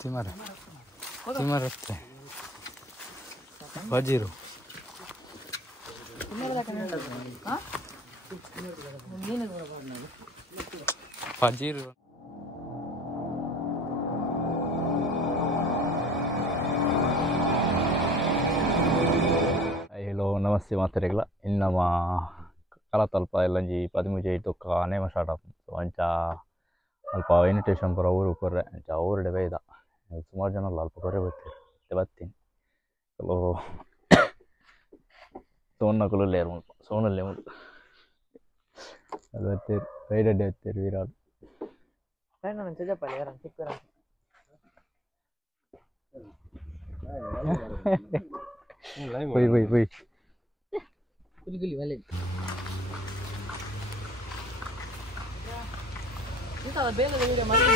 ತಿಮರತ್ತೆ Wazir Pajir hello ನಮಸ್ತೆ ಮಾತರೆಗಳ ಇನ್ನು ನಮ್ಮ ಕಲ ತಲ್ಪ ಎಲ್ಲಂಜಿ 13 ಐಟೊಕ್ಕ ನೇಮ ಸ್ಟಾರ್ಟ್ ಆಪುಂಡು ಸೊ ಅಂಚ ಅಲ್ಪ ಇನ್ವಿಟೇಷನ್ ಪೂರ ಊರು ಕೊರ್ರೆ ಅಂಚ ಊರುಡೆ ಬೇಯ್ದ ಸುಮಾರು ಜನ ಅಲ್ಪ ಕೊರ್ರೆ ಬರ್ತೀರಿ ಬರ್ತೀನಿ ಕೆಲವು ಸೋನ್ನಕುಲು ಲೇರು ಮುಲ್ಪ ಸೋನಲ್ಲೇ ಮುಲ್ಪ ಅದು ಬರ್ತೀರಿ ರೈಡಡ್ಡೆ ಬರ್ತೀರಿ ವಿರಾಡು போய் குலி வலை இந்த பேல வீடியோ மாதிரி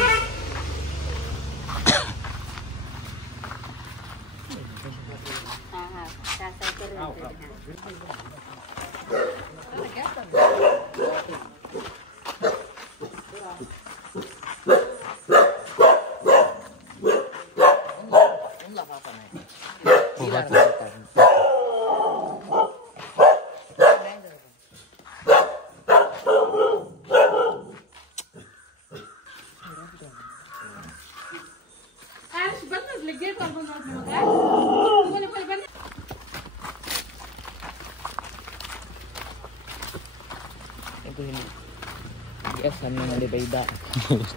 Sama ada beda.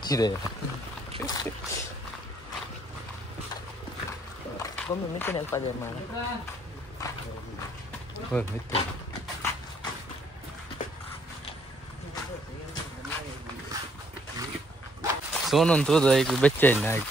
Cire. Kamu mikir apa dari mana? Oh, itu. Sonon tuh dah ikut baca naik.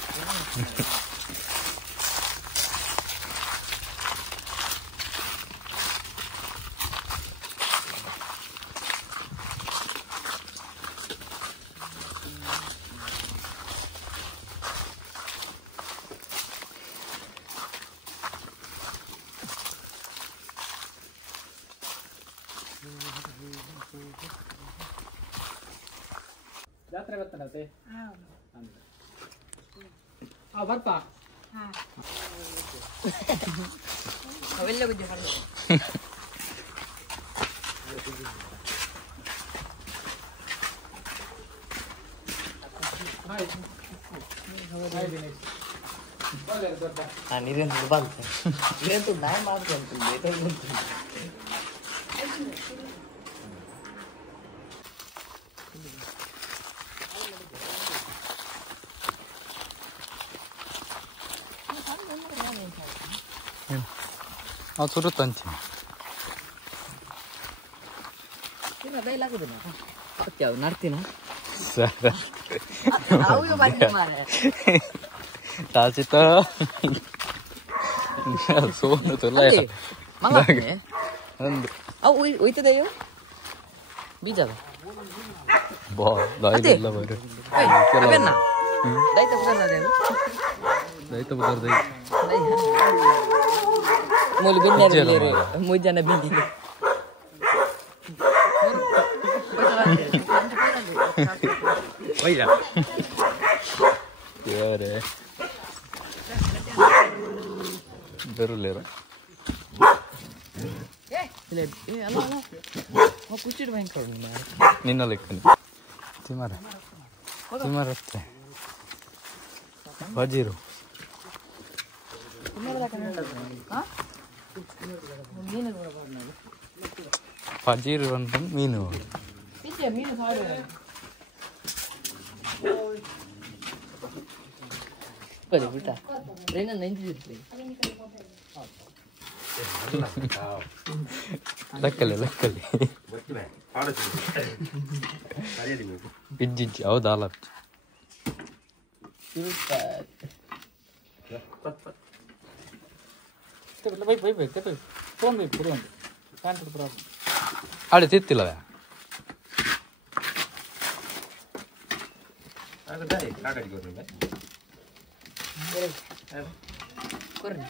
ಜಾತ್ರೆ ಬರ್ತಾನತೆ ಬರ್ಪಾ ಅವೆಲ್ಲ ಗುಜ್ಜು ನೀರೇನು ಬಂತು ನೀರೇನು ನಾನು ಮಾಡ್ಕೊಂತೀನಿ 아, 저랬단지. Kira bay lagu deh, apa? Jauh narti na? Sada. Tahu yo bantu mana? Tahu sih toh. So itu lah. Mangga ya? Oh, itu deh yo. Bisa lah. Bah, dah itu lah baru. Apa na? Dah itu bukan ada. Dah itu bukan ada. Mulu benar benar, mau jangan bindi. Oh iya. Ya deh. Baru lera. Allah. Mau kucing main kau ni. Nina lekkan. Cimara. Cimara teh. Wajiru. Fajir untuk minum. Bisa minum ada. Boleh buta. Rena nanti jadi. Lakkale. Ijji aw dalap. Baik. Tapi phone baik pura. Kan pura. Ada titik lah. Ada dah. Kakak juga ni. Korang.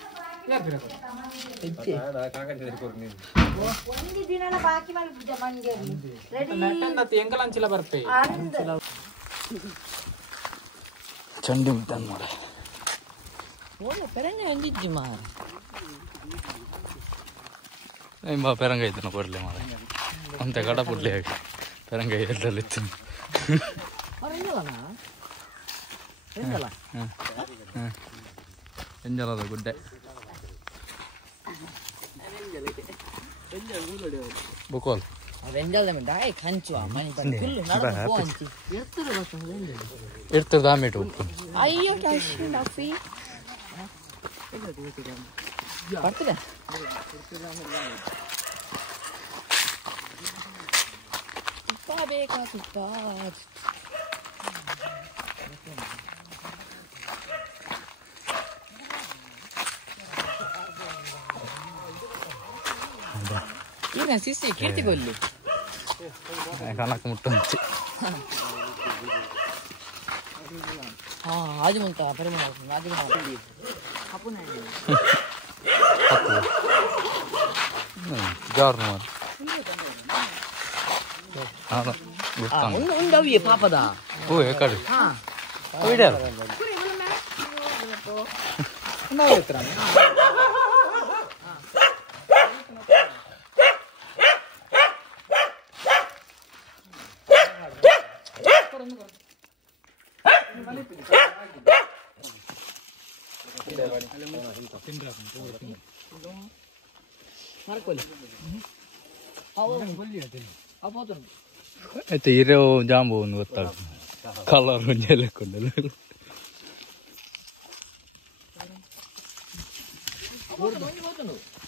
ಚಂಡಿ ಮುಟ್ಟ ನೋಡ ಪೆರಂಗ ಇದ್ದನು ಕೊಡ್ಲಿ ಮಾಡ ಅಂತೆ ಕಡ ಪುಡ್ಲಿ ಆಗಿ ಪೆರಂಗ ಎಲ್ಲಲ್ಲಿತ್ತು ಎಂಜಲದ ಗುಡ್ಡೆ ಬುಕೋಲ್ ಇರ್ತದ ಆಮೇಟು ಅಯ್ಯೋ ಬರ್ತದೆ ತುಪ್ಪ ಬೇಕಾ ತುಪ್ಪ ಈಗ ಸಿಸಿ ಕೀರ್ತಿಗೊಲ್ಲಿ ಕನಕ ಮುಟ್ಟಂಚಿ ಆಜು ಮುಂತ ಪರಿಮಳ ಆಜು ಅಪ್ಪನ ಜಾರ್ ಉಂಡವ್ಯ ಪಾಪದ ಓ ಕಡೆ అయితే ఇరే జాంబు ఉంది ಗೊತ್ತಾಗ ಕಲರ್ ಮುಂಜಾನೆಕೊಂಡಲ್ಲ itu